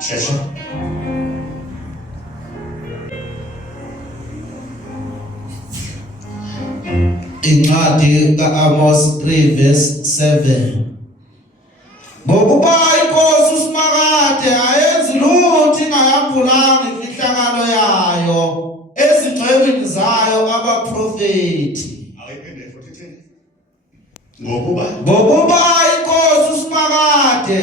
Shesha. Incwadi ka-Amos 3 verse 7. Ngokuba inkosi uSimakade ayenzi lutho ingayambulanga imfihlakalo yayo ezingcwebeni zayo abaprofeti. Ayiphinde futhi thini? Ngokuba inkosi uSimakade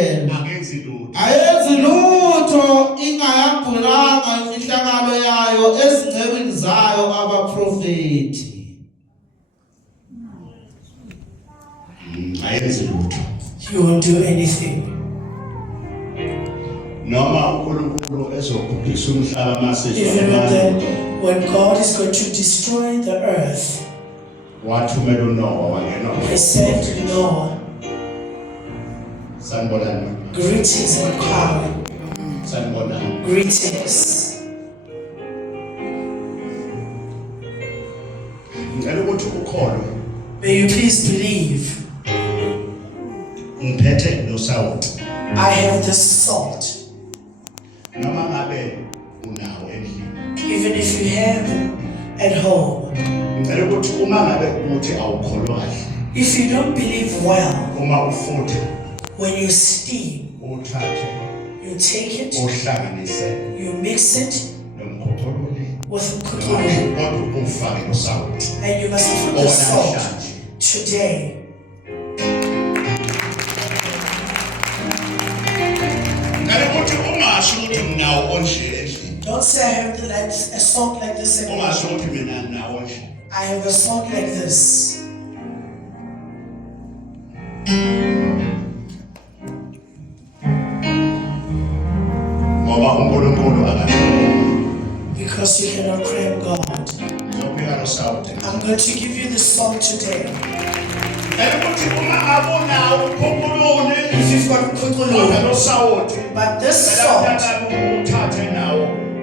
ayenzi lutho ingayambulanga imfihlakalo yayo ezingcwebeni zayo abaprofeti. He won't do anything. Even when God is going to destroy the earth, He said Noah, greetings Macaulay, greetings. May you please believe. I have this salt. Even if you have at home, if you don't believe well, when you steam, you take it, you mix it with mkhukhululi, and you must put the salt today. Don't say I have a salt like this. I have a salt like this. Because you cannot cram God. I'm going to give you the salt today. If you've got mkhukhululi, but this salt,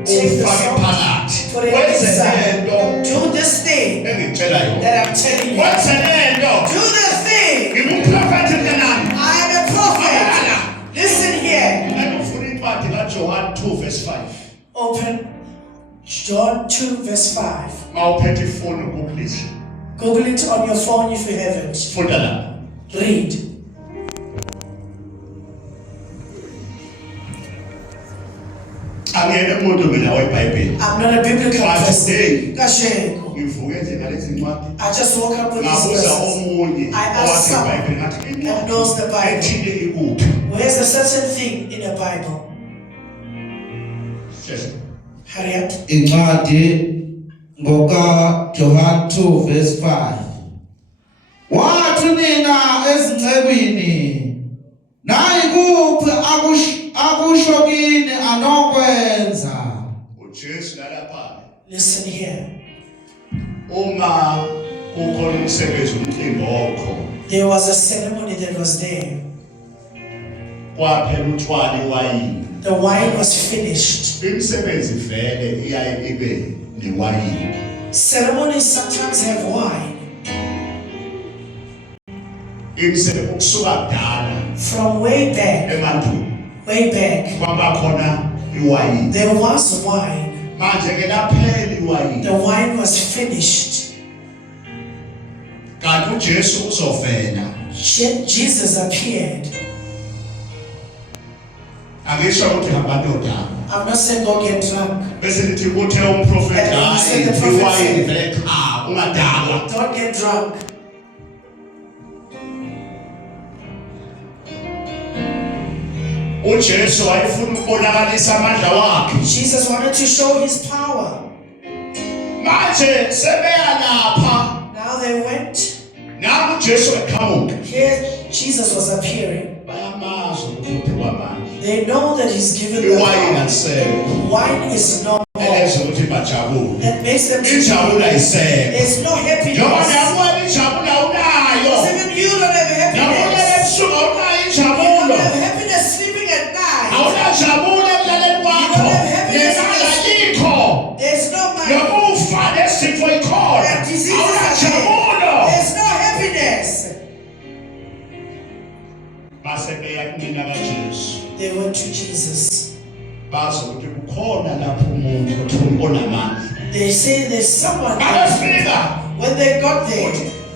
take the salt, put it inside. Do this thing that I'm telling you. Do this thing. I am a prophet. Listen here. John 2 verse 5. Open John 2 verse 5. Google it on your phone if you haven't. Read. I'm not a biblical person. I just woke up with this verse. I asked someone that knows the Bible. Where's a certain thing in the Bible? Hurry up. Incwadi ngoka John 2 verse 5. Wathi nina ezingcebini nayikuphi akusho kini anokwenza. Listen here. There was a ceremony that was there. The wine was finished. Ceremonies sometimes have wine. From way back, there was wine. The wine was finished. Jesus appeared. I'm not saying go get drunk. And you said the prophet said, don't get drunk. Jesus wanted to show his power. Now they went. Here Jesus was appearing. They know that he's given them power. Wine is not more. That makes them happy. There's no happiness. Even you don't have happiness. You don't have happiness sleeping at night. You don't have happiness in your sleep. There's no money. That diseases are there. There's no happiness. They went to Jesus. bazi ukuthi kukhona lapho umuntu othuni onamandla. They say there's someone. Abafika When they got there,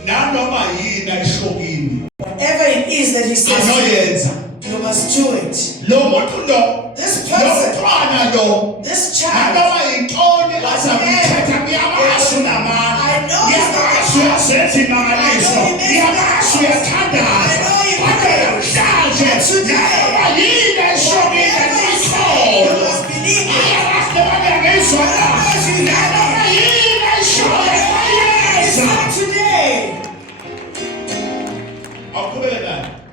nanoma yini ayishokini whatever it is that he says, anoyenza. you must do it. Lo muntu lo, This lo person, mntwana lo, this child, nanoma yintoni azamthetha kuyamasu namandla. Kuyamasu yasenza imangaliso. Kuyamasu yathandaza. Kodwa namhlanje nanoma yini ayishokini you ayikholwa. must believe it. It's not today.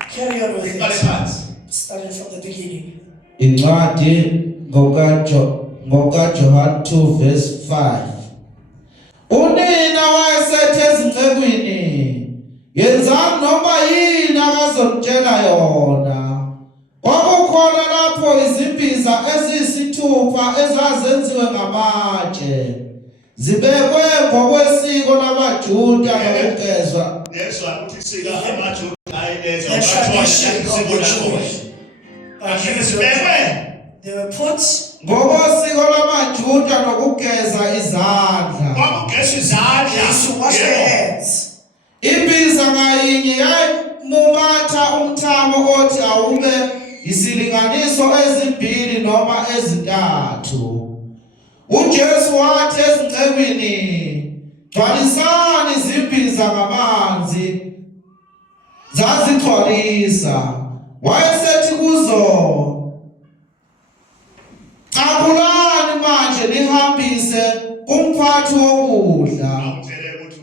Carry on with it. Starting from the beginning. Incwadi ngokaJohane 2 verse 5. Unina wayesethe ezingcekwini, yenzani noma yini akazomtshela yona. Kwakukhona lapho izimbiza eziyisithupha ezazenziwe ngamatshe, zibekwe ngokwesiko lamaJuda nokugezwa. Yezwa ukuthi sika amaJuda ayelezwa The tradition of the Jewish. They were put Ngokwesiko lamaJuda nokugeza izandla. kwakugeza izandla. to wash their hands. Imbiza ngayinye yayimumatha umthamo othi awube isilinganiso ezimbili noma ezintathu. uJesu wathi ezingcekwini, gcwalisani izimbiza ngamanzi. Zazigcwalisa. Wayesethi kuzo, "Cakulani manje nihambise kumphathi wokudla." Awutshele ukuthi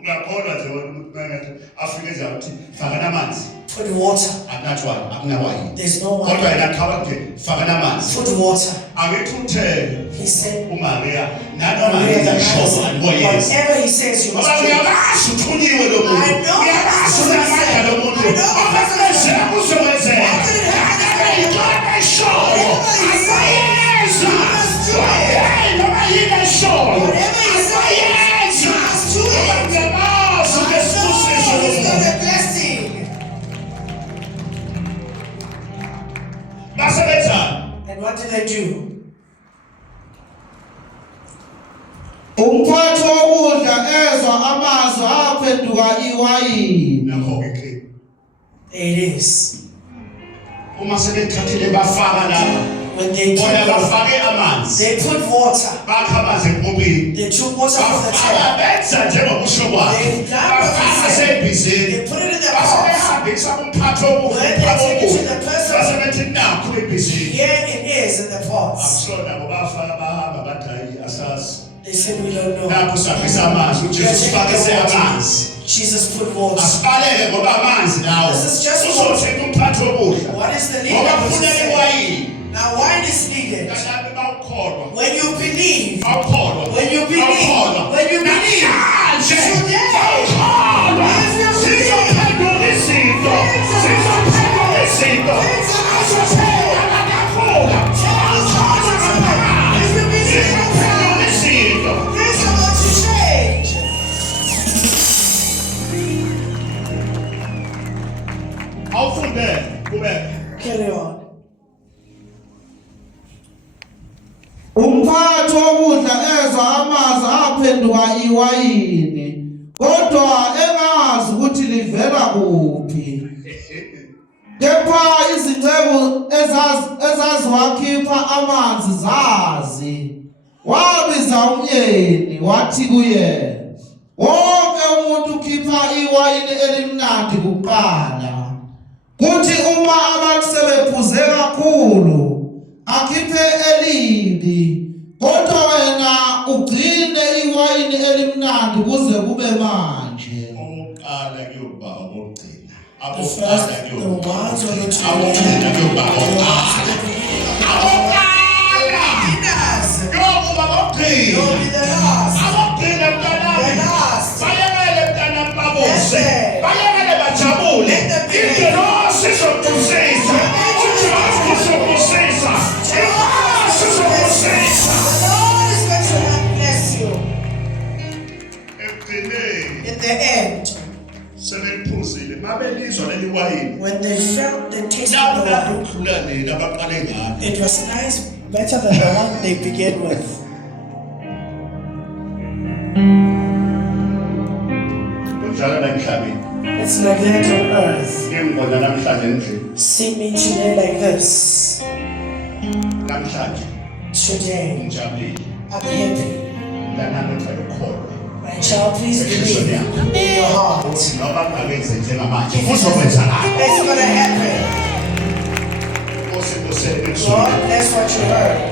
ungakholwa nje ukuthi afike nje ukuthi faka namanzi. Put water. Akunatshwala, akunawayini. There's no water. Kodwa yena khaba nje faka namanzi. Put water. Angithi uthele He said, uMaria nanoma yini ayishoyo aliboyeza. whatever he says, you must Ngoba do it. uyamazi uthunyiwe lo muntu. I know Uyamazi unamandla lo muntu. I know Okwenzeka kuzokwenzeka. What did it happen? Ayithola ayishoyo. Asayenza. Hey, noma yini ayishoyo. Whatever he says, Asayenza. you must do it. Ngoba uyamazi ngesibusiso lo It's muntu. not a blessing. Basebenzani? And what did they do? Umphathi wokudla ezwa amazwi aphenduka iwayini. Nakho-ke ke. There it is. Uma sebethathile bafaka lapha. When they Bona took, bafake amanzi. they put water. Bakha amanzi empopini. They took water from the Bafaka tap. benza njengokusho kwakhe. They done what Bafaka he said. sebhizini. They put it in the pot. Basebehambisa kumphathi wokudla. When they take it to the person, Basebethi nakho ebhizini. here it is in the pots. Akusona ngobafaka bahamba bathi hayi asazi. They said, we don't know. Nakho safisa amanzi. UJesu fakise amanzi. Jesus put water. Asibaleke ngoba amanzi lawo. This is just Uzothenga umphathi wokudla. What is the need Ngoba of kufuneka this? iwayini. Now wine is needed. Kanti bawukholwa. When you believe, Awukholwa. when you believe, Awukholwa. when you believe, Namhlanje today, awukholwa. if you believe, Sizophendula izinto. Sizophendula izinto. Azothela kakhulu. Awukholwa ngaphakathi. if you believe, Sizophendula izinto. things are going to change. Awufunde kubeke. Carry on. Umphathi wokudla ezwa amazwi aphenduka iwayini, kodwa engazi ukuthi livela kuphi. Kepha izinceku ezaziwakhipha amanzi zazi. Wabiza umyeni wathi kuye, "Wonke umuntu ukhipha iwayini elimnandi kuqala. Kuthi uma abantu sebephuze kakhulu, akhiphe elibi. Kodwa wena ugcine iwayini elimnandi kuze kube manje." Okokuqala kuyoba okugcina. The first, the ones on the two. Abokugcina kuyoba okokuqala. Abokugcina. Winners. Kuyoba okugcina. You'll be the last. Abokugcina mntanami. The last. Bayekele mntanami babuse. Yes. Bayekele bajabule. Let them be. Ingelosi izokusisa. uJesu uzokusisa. Ingelosi izokusisa. The Lord is going to bless you. Ekugcineni In the end, sebeliphuzile. Mabelizwa leli wayini. when they felt the taste of Lapho the wine, ukudlula nini abaqale ngayo. It was nice, better than the one they began with. Kunjalo la emhlabeni. It's like that on earth. Ngibona namhlanje endlini. See me today like this. Namhlanje Today, ngijabulile. I'm happy. Lanami ngicela ukukholwa. My child, please believe in your heart. Noma ngakenze njengamanje futhi okwenzakala. It's gonna happen. Nkosi kusele God, that's what you heard.